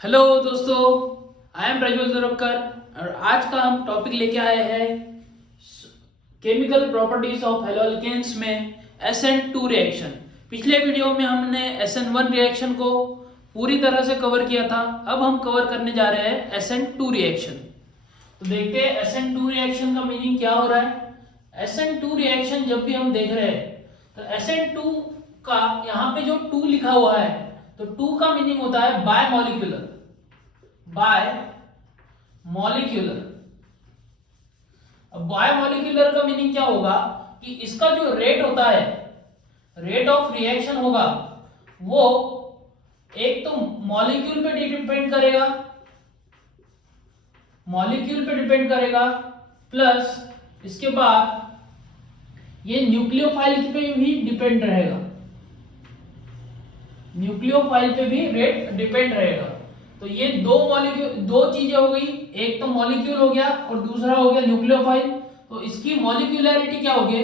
Hello दोस्तों, I am Prajwal दुरक्कर और आज का हम टॉपिक लेके आए हैं केमिकल प्रॉपर्टीज ऑफ हेलोअल्केन्स में SN2 रिएक्शन। पिछले वीडियो में हमने SN1 रिएक्शन को पूरी तरह से कवर किया था। अब हम कवर करने जा रहे हैं SN2 रिएक्शन। तो देखते हैं SN2 रिएक्शन का मीनिंग क्या हो रहा है। SN2 रिएक्शन जब भी हम देख रहे हैं तो SN2 का यहाँ पे जो 2 लिखा हुआ है तो 2 का मीनिंग होता है बाय मॉलिक्यूलर। बाय मॉलिक्यूलर, अब बाय मॉलिक्यूलर का मीनिंग क्या होगा कि इसका जो रेट होता है, रेट ऑफ रिएक्शन होगा, वो एक तो मॉलिक्यूल पे डिपेंड करेगा, मॉलिक्यूल पे डिपेंड करेगा, प्लस इसके बाद ये न्यूक्लियोफाइल पे भी डिपेंड रहेगा, न्यूक्लियोफाइल पे भी रेट डिपेंड रहेगा। तो ये दो चीजें हो गई, एक तो मॉलिक्यूल हो गया और दूसरा हो गया न्यूक्लियोफाइल। तो इसकी मॉलिक्यूलैरिटी क्या होगी,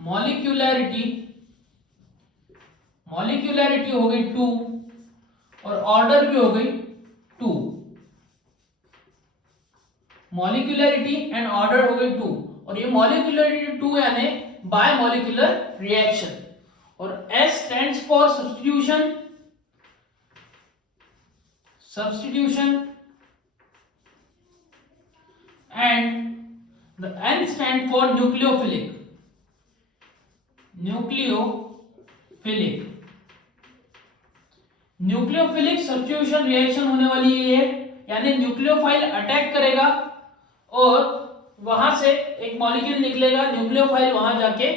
मॉलिक्यूलैरिटी मॉलिक्यूलैरिटी हो गई 2 और ऑर्डर भी हो गई 2। मॉलिक्यूलैरिटी एंड ऑर्डर हो गई 2 और ये मॉलिक्यूलैरिटी 2 यानी बाय मॉलिक्यूलर रिएक्शन। और S stands for substitution, and the N stand for nucleophilic, nucleophilic substitution reaction होने वाली है, यानी न्यूक्लियोफाइल अटैक करेगा और वहां से एक मॉलिक्यूल निकलेगा, न्यूक्लियोफाइल वहां जाके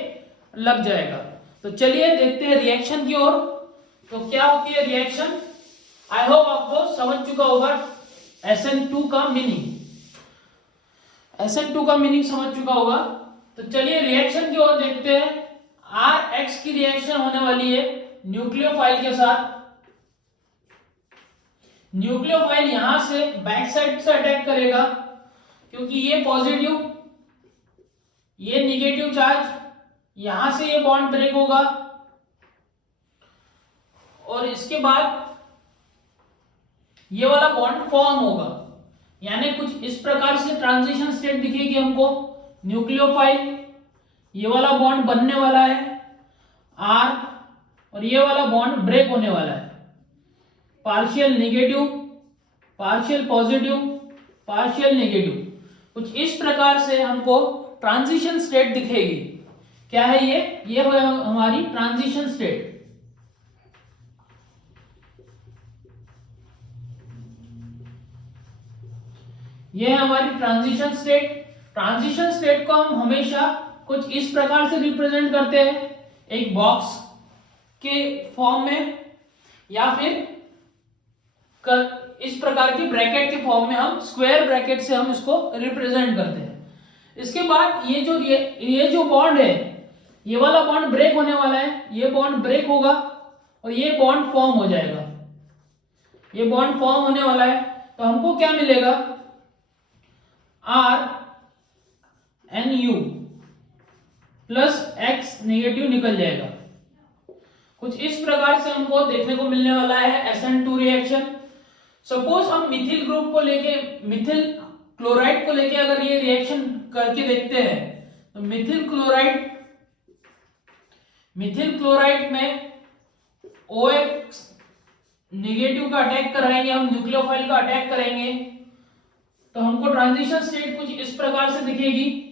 लग जाएगा। तो चलिए देखते हैं रिएक्शन की ओर। तो क्या होती है रिएक्शन, आई होप आपको समझ चुका होगा SN2 का मीनिंग, SN2 का मीनिंग समझ चुका होगा। तो चलिए रिएक्शन की ओर देखते हैं। RH की रिएक्शन होने वाली है न्यूक्लियोफाइल के साथ। न्यूक्लियोफाइल यहां से बैक साइड से अटैक करेगा क्योंकि ये पॉजिटिव, ये निगेटिव चार्ज, यहां से ये बॉन्ड ब्रेक होगा और इसके बाद ये वाला बॉन्ड फॉर्म होगा, यानी कुछ इस प्रकार से ट्रांजिशन स्टेट दिखेगी हमको। न्यूक्लियोफाइल, ये वाला बॉन्ड बनने वाला है R और ये वाला बॉन्ड ब्रेक होने वाला है, partial negative, partial positive, partial negative. कुछ इस प्रकार से हमको ट्रांजिशन स्टेट दिखेगी। क्या है ये है हमारी ट्रांजिशन स्टेट। ये है हमारी ट्रांजिशन स्टेट। ट्रांजिशन स्टेट को हम हमेशा कुछ इस प्रकार से रिप्रेजेंट करते हैं, एक बॉक्स के फॉर्म में या फिर इस प्रकार की ब्रैकेट के फॉर्म में, हम स्क्वायर ब्रैकेट से हम इसको रिप्रेजेंट करते हैं। इसके बाद ये जो बॉन्ड है, ये वाला बॉन्ड ब्रेक होने वाला है, ये बॉन्ड ब्रेक होगा और ये बॉन्ड फॉर्म हो जाएगा, ये बॉन्ड फॉर्म होने वाला है। तो हमको क्या मिलेगा, RNU प्लस X नेगेटिव निकल जाएगा। कुछ इस प्रकार से हमको देखने को मिलने वाला है SN2 रिएक्शन। सपोज हम मिथिल ग्रुप को लेके, मिथिल क्लोराइड को लेके अगर ये रिएक्शन करके देखते हैं तो मिथिल क्लोराइड में OX नेगेटिव का अटैक कराएंगे, हम न्यूक्लियोफाइल का अटैक करेंगे तो हमको ट्रांजिशन स्टेट कुछ इस प्रकार से दिखेगी।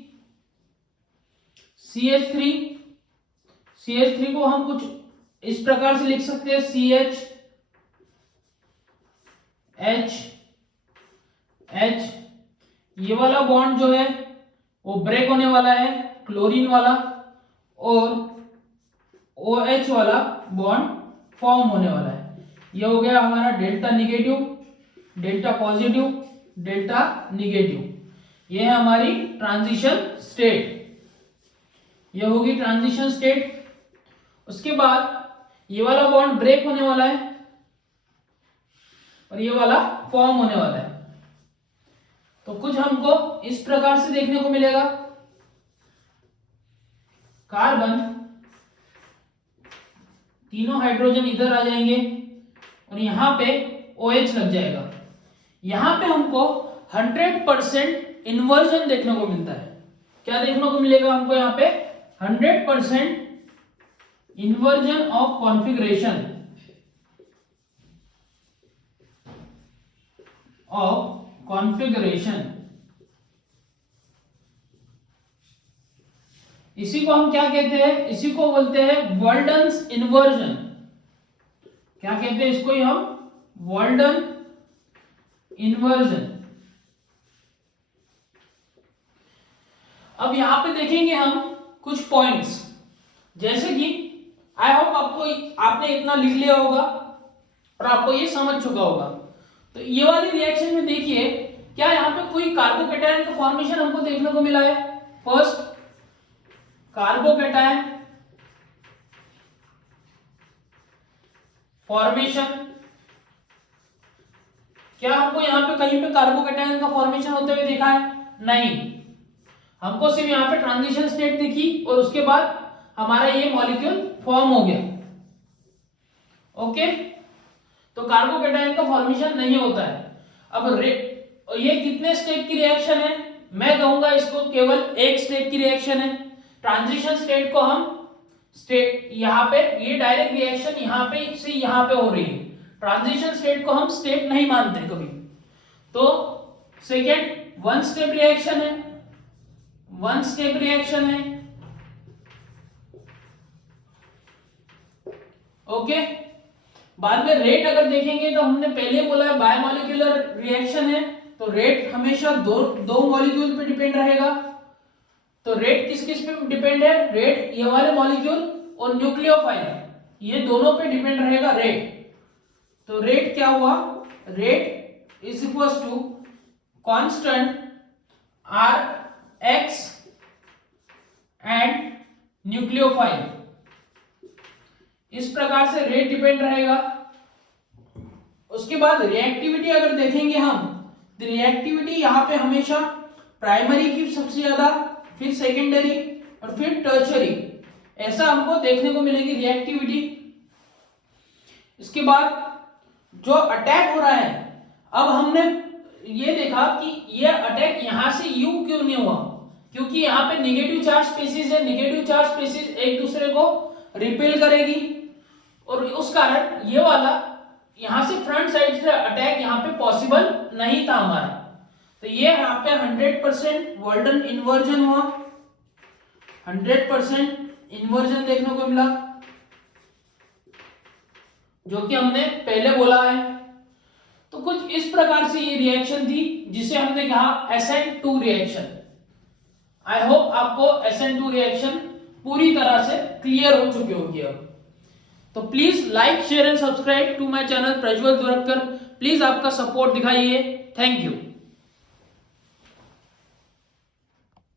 CH3 को हम कुछ इस प्रकार से लिख सकते हैं, CH ये वाला बॉन्ड जो है वो ब्रेक होने वाला है, क्लोरीन वाला, और OH वाला बॉन्ड फॉर्म होने वाला है। ये हो गया हमारा delta negative, delta positive, delta negative. ये है हमारी ट्रांजिशन स्टेट, ये होगी ट्रांजिशन स्टेट। उसके बाद ये वाला बॉन्ड ब्रेक होने वाला है और ये वाला फॉर्म होने वाला है। तो कुछ हमको इस प्रकार से देखने को मिलेगा, कार्बन, तीनों हाइड्रोजन इधर आ जाएंगे और यहां पे OH लग जाएगा। यहां पे हमको 100% इन्वर्जन देखने को मिलता है। क्या देखने को मिलेगा हमको यहाँ पे? 100% इन्वर्जन ऑफ कॉन्फ़िगरेशन इसी को हम क्या कहते हैं? इसी को बोलते हैं वॉल्डन्स इन्वर्जन। क्या कहते हैं इसको ही हम? Walden inversion. अब यहां पे देखेंगे हम कुछ पॉइंट्स, जैसे कि आई होप आपने इतना लिख लिया होगा और आपको ये समझ चुका होगा। तो ये वाली रिएक्शन में देखिए, क्या यहाँ पे कोई कार्बोकैटायन का फॉर्मेशन हमको देखने को मिला है? First carbocation formation. क्या हमको यहाँ पे कहीं पे कार्बोकैटायन का फॉर्मेशन होते हुए देखा है? नहीं, हमको सिर्फ यहाँ पे ट्रांजिशन स्टेट दिखी और उसके बाद हमारा ये मॉलिक्यूल फॉर्म हो गया। ओके, तो कार्बोकैटायन का फॉर्मेशन नहीं होता है। अब ये कितने स्टेप की रिएक्शन है? मैं कहूंगा इसको केवल एक स्टेप की रिएक्शन है। ट्रांजिशन स्टेट को हम स्टेट यहाँ पे, ये डायरेक्ट रिएक्शन यहाँ पे से यहाँ पे हो रही है, ट्रांजिशन स्टेट को हम स्टेप नहीं मानते कभी। तो सेकेंड वन स्टेप रिएक्शन है, वन स्टेप रिएक्शन है। ओके, बाद में रेट अगर देखेंगे तो हमने पहले बोला है बायोमोलिक्यूलर रिएक्शन है, तो रेट हमेशा दो मॉलिक्यूल पे डिपेंड रहेगा। तो रेट किस किस पे डिपेंड है? रेट ये वाले मॉलिक्यूल और न्यूक्लियोफाइल, ये दोनों पे डिपेंड रहेगा रेट। तो रेट क्या हुआ? Rate is equal to constant Rx and nucleophile. इस प्रकार से रेट डिपेंड रहेगा। उसके बाद रिएक्टिविटी अगर देखेंगे हम, तो रिएक्टिविटी यहाँ पे हमेशा प्राइमरी की सबसे ज्यादा, फिर सेकेंडरी और फिर टर्शरी, ऐसा हमको देखने को मिलेगी रिएक्टिविटी। इसके बाद जो अटैक हो रहा है, अब हमने ये देखा कि ये अटैक यहां से यू क्यों नहीं हुआ? क्योंकि यहाँ पे नेगेटिव चार्ज स्पीसीज है, नेगेटिव चार्ज स्पीसीज एक दूसरे को रिपेल करेगी और उस कारण ये वाला यहां से फ्रंट साइड से अटैक यहाँ पे पॉसिबल नहीं था हमारा। तो ये यहाँ पे 100% वॉल्डन इन्वर्जन हुआ, 100% इन्वर्जन देखने को मिला, जो कि हमने पहले बोला है। तो कुछ इस प्रकार से ये रिएक्शन थी जिसे हमने कहा SN2 रिएक्शन। आई होप आपको SN2 रिएक्शन पूरी तरह से क्लियर हो चुकी होगी अब। तो please like share and subscribe to my channel Prajwal Durakkar. Please आपका सपोर्ट दिखाइए। Thank you.